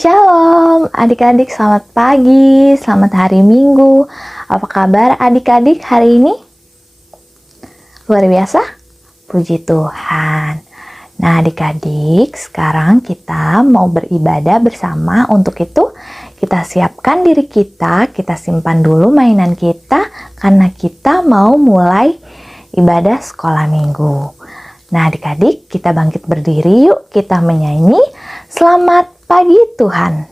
Shalom adik-adik, selamat pagi, selamat hari Minggu. Apa kabar adik-adik hari ini? Luar biasa? Puji Tuhan. Nah adik-adik, sekarang kita mau beribadah bersama. Untuk itu kita siapkan diri kita simpan dulu mainan kita, karena kita mau mulai ibadah sekolah minggu. Nah adik-adik, kita bangkit berdiri yuk, kita menyanyi Selamat Pagi Tuhan.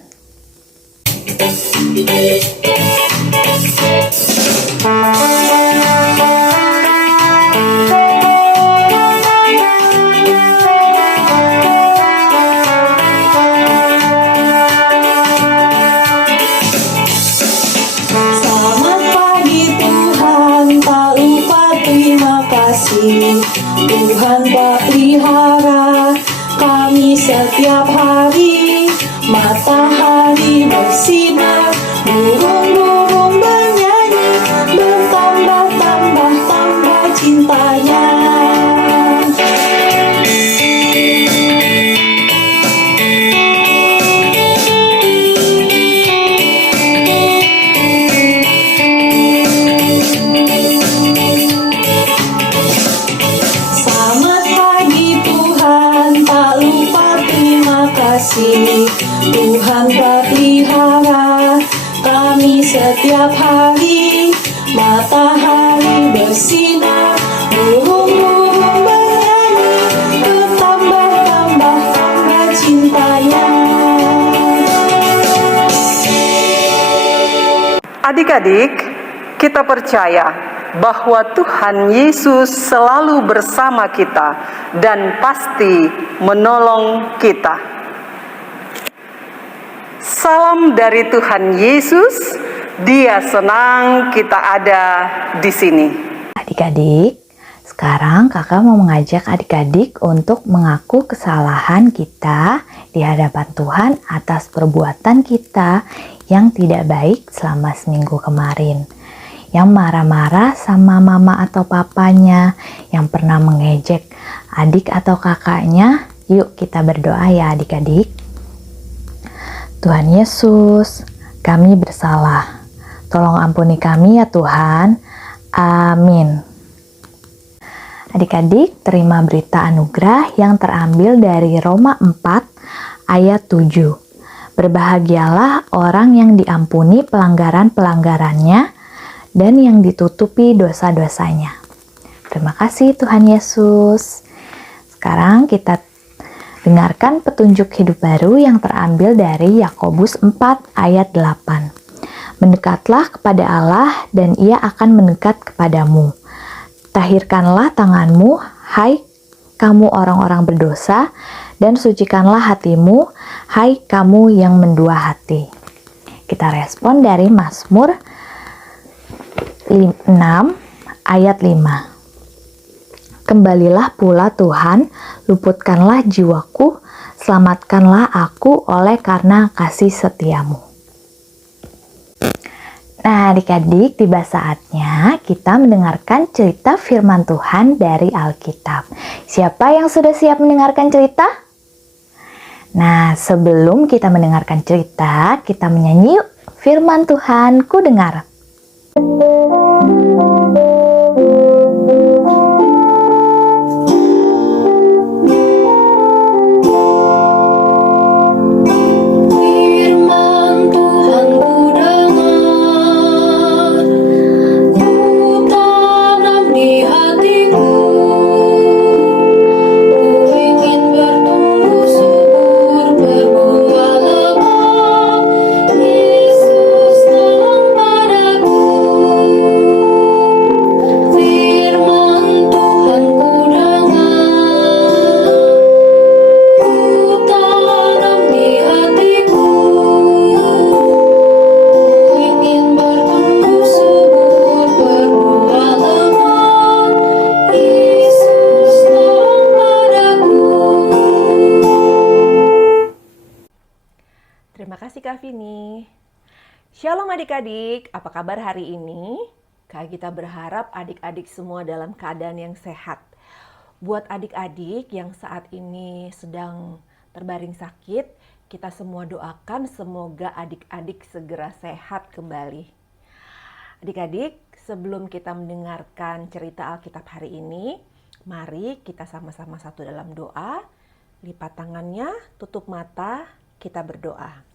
Selamat pagi Tuhan, tak lupa terima kasih. Tuhan tak pelihara kami setiap hari. Matahari bersinar, burung-burung bernyanyi, bertambah-tambah cintanya. Selamat pagi Tuhan, tak lupa terima kasih. Tuhan tak pelihara kami setiap hari. Matahari bersinar, burung-burung bernyanyi, bertambah-tambah cintanya. Adik-adik, kita percaya bahwa Tuhan Yesus selalu bersama kita dan pasti menolong kita. Salam dari Tuhan Yesus, Dia senang kita ada di sini. Adik-adik, sekarang kakak mau mengajak adik-adik untuk mengaku kesalahan kita di hadapan Tuhan atas perbuatan kita yang tidak baik selama seminggu kemarin. Yang marah-marah sama mama atau papanya, yang pernah mengejek adik atau kakaknya. Yuk kita berdoa ya adik-adik. Tuhan Yesus, kami bersalah. Tolong ampuni kami ya Tuhan. Amin. Adik-adik, terima berita anugerah yang terambil dari Roma 4 ayat 7. Berbahagialah orang yang diampuni pelanggaran-pelanggarannya dan yang ditutupi dosa-dosanya. Terima kasih Tuhan Yesus. Sekarang kita dengarkan petunjuk hidup baru yang terambil dari Yakobus 4 ayat 8. Mendekatlah kepada Allah dan Ia akan mendekat kepadamu. Tahirkanlah tanganmu, hai kamu orang-orang berdosa, dan sucikanlah hatimu, hai kamu yang mendua hati. Kita respon dari Mazmur 6 ayat 5. Kembalilah pula Tuhan, luputkanlah jiwaku, selamatkanlah aku oleh karena kasih setiamu. Nah adik-adik, tiba saatnya kita mendengarkan cerita firman Tuhan dari Alkitab. Siapa yang sudah siap mendengarkan cerita? Nah sebelum kita mendengarkan cerita, kita menyanyi yuk firman Tuhan ku dengar. Terima kasih Kak Vini. Shalom adik-adik, apa kabar hari ini? Kak Gita berharap adik-adik semua dalam keadaan yang sehat. Buat adik-adik yang saat ini sedang terbaring sakit, kita semua doakan semoga adik-adik segera sehat kembali. Adik-adik, sebelum kita mendengarkan cerita Alkitab hari ini, mari kita sama-sama satu dalam doa. Lipat tangannya, tutup mata, kita berdoa.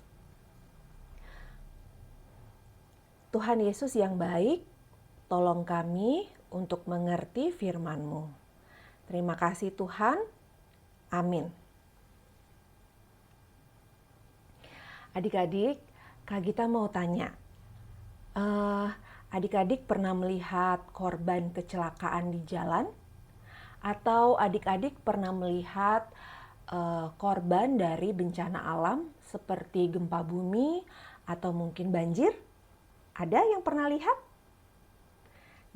Tuhan Yesus yang baik, tolong kami untuk mengerti firman-Mu. Terima kasih Tuhan. Amin. Adik-adik, Kak Gita mau tanya. Adik-adik pernah melihat korban kecelakaan di jalan? Atau adik-adik pernah melihat korban dari bencana alam seperti gempa bumi atau mungkin banjir? Ada yang pernah lihat?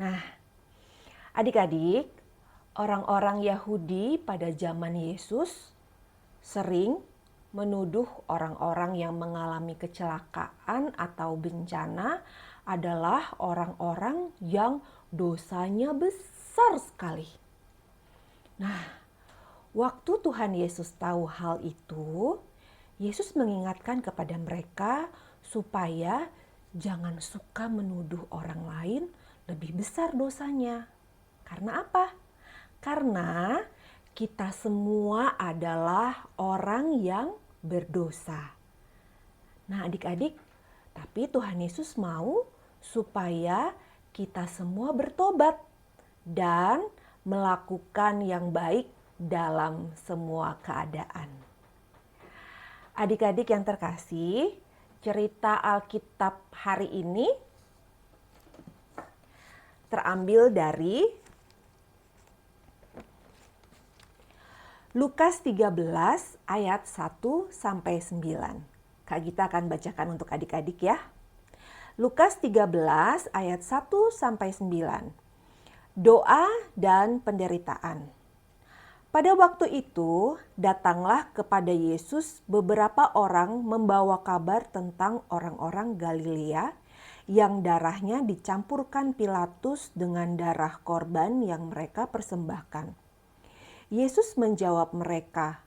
Nah, adik-adik, orang-orang Yahudi pada zaman Yesus sering menuduh orang-orang yang mengalami kecelakaan atau bencana adalah orang-orang yang dosanya besar sekali. Nah, waktu Tuhan Yesus tahu hal itu, Yesus mengingatkan kepada mereka supaya jangan suka menuduh orang lain lebih besar dosanya. Karena apa? Karena kita semua adalah orang yang berdosa. Nah adik-adik, tapi Tuhan Yesus mau supaya kita semua bertobat dan melakukan yang baik dalam semua keadaan. Adik-adik yang terkasih, cerita Alkitab hari ini terambil dari Lukas 13 ayat 1 sampai 9. Kak Gita akan bacakan untuk adik-adik ya. Lukas 13 ayat 1 sampai 9. Doa dan penderitaan. Pada waktu itu datanglah kepada Yesus beberapa orang membawa kabar tentang orang-orang Galilea yang darahnya dicampurkan Pilatus dengan darah korban yang mereka persembahkan. Yesus menjawab mereka,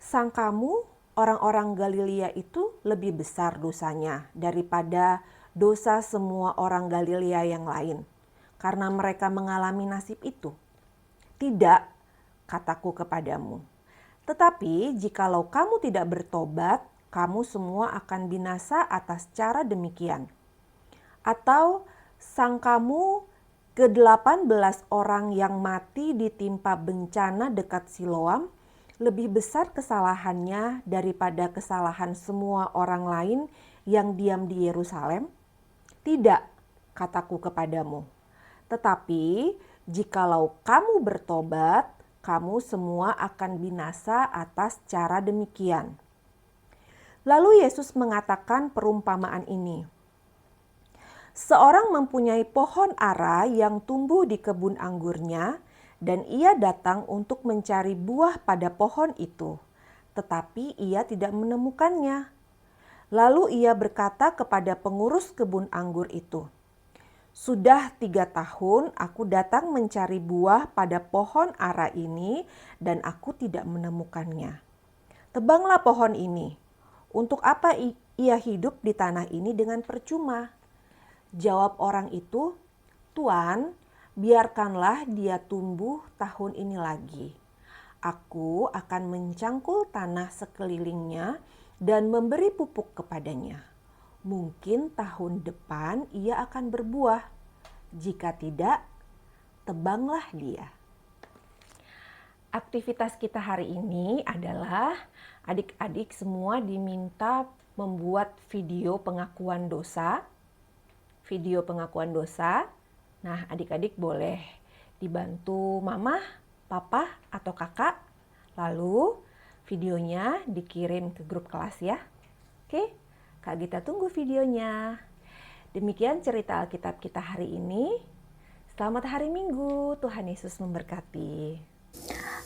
"Sangkamu orang-orang Galilea itu lebih besar dosanya daripada dosa semua orang Galilea yang lain, karena mereka mengalami nasib itu? Tidak, kataku kepadamu. Tetapi jikalau kamu tidak bertobat, kamu semua akan binasa atas cara demikian. Atau sangkamu ke-18 orang yang mati ditimpa bencana dekat Siloam lebih besar kesalahannya daripada kesalahan semua orang lain yang diam di Yerusalem? Tidak, kataku kepadamu. Tetapi jikalau kamu bertobat, kamu semua akan binasa atas cara demikian." Lalu Yesus mengatakan perumpamaan ini. Seorang mempunyai pohon ara yang tumbuh di kebun anggurnya, dan ia datang untuk mencari buah pada pohon itu, tetapi ia tidak menemukannya. Lalu ia berkata kepada pengurus kebun anggur itu, "Sudah 3 tahun aku datang mencari buah pada pohon ara ini, dan aku tidak menemukannya. Tebanglah pohon ini. Untuk apa ia hidup di tanah ini dengan percuma?" Jawab orang itu, "Tuan, biarkanlah dia tumbuh tahun ini lagi. Aku akan mencangkul tanah sekelilingnya dan memberi pupuk kepadanya. Mungkin tahun depan ia akan berbuah. Jika tidak, tebanglah dia." Aktivitas kita hari ini adalah adik-adik semua diminta membuat video pengakuan dosa. Nah, adik-adik boleh dibantu mama, papa, atau kakak. Lalu videonya dikirim ke grup kelas ya. Oke, Kak Gita tunggu videonya. Demikian cerita Alkitab kita hari ini. Selamat hari Minggu, Tuhan Yesus memberkati.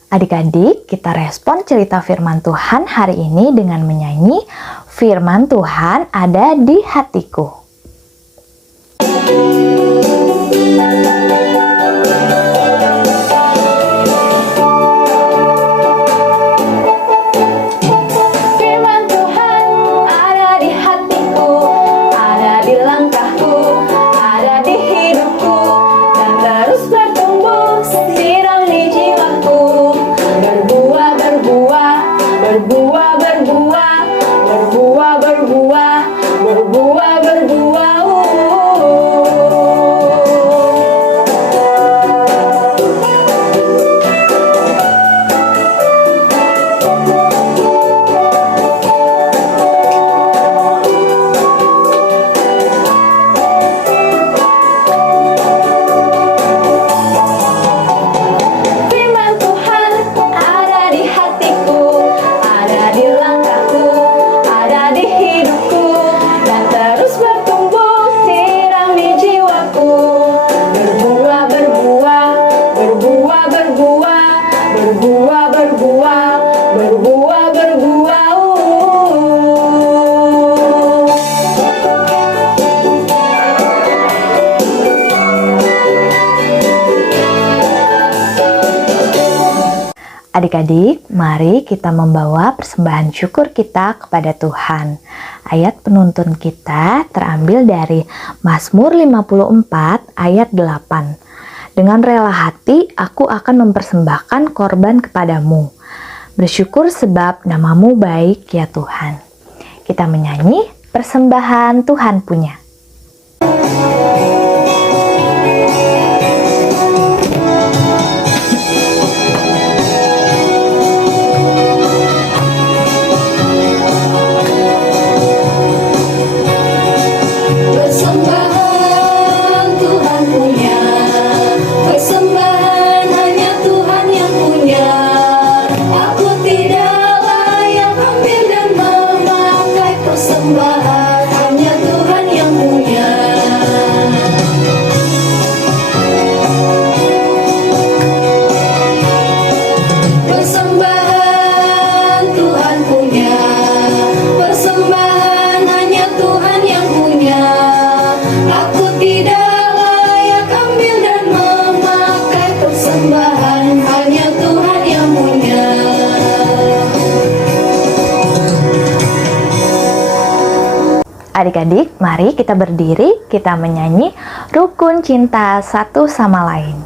Adik-adik, kita respon cerita firman Tuhan hari ini dengan menyanyi "Firman Tuhan ada di hatiku". Adik-adik, mari kita membawa persembahan syukur kita kepada Tuhan. Ayat penuntun kita terambil dari Mazmur 54 ayat 8. Dengan rela hati aku akan mempersembahkan korban kepadamu. Bersyukur sebab namamu baik ya Tuhan. Kita menyanyi persembahan Tuhan punya. Adik-adik, mari kita berdiri, kita menyanyi rukun cinta satu sama lain.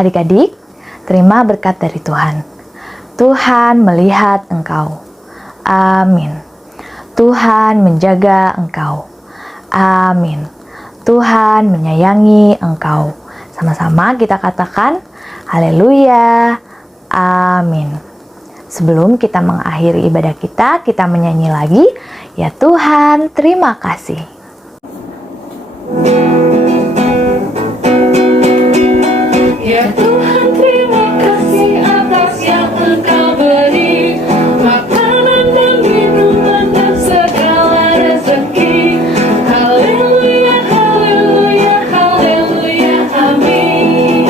Adik-adik, terima berkat dari Tuhan. Tuhan melihat engkau. Amin. Tuhan menjaga engkau. Amin. Tuhan menyayangi engkau. Sama-sama kita katakan, haleluya. Amin. Sebelum kita mengakhiri ibadah kita menyanyi lagi, ya Tuhan, terima kasih. Ya Tuhan, terima kasih atas yang Engkau beri, makanan dan minuman dan segala rezeki. Haleluya, haleluya, haleluya, amin.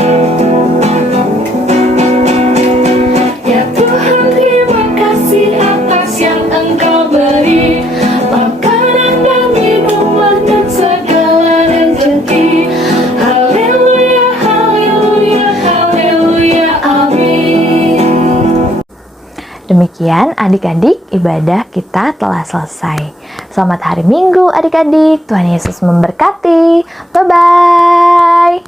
Ya Tuhan, terima kasih atas yang Engkau beri, makanan dan minuman dan segala rezeki. Haleluya, haleluya, haleluya, amin. Demikian adik-adik, ibadah kita telah selesai. Selamat hari Minggu adik-adik, Tuhan Yesus memberkati. Bye-bye.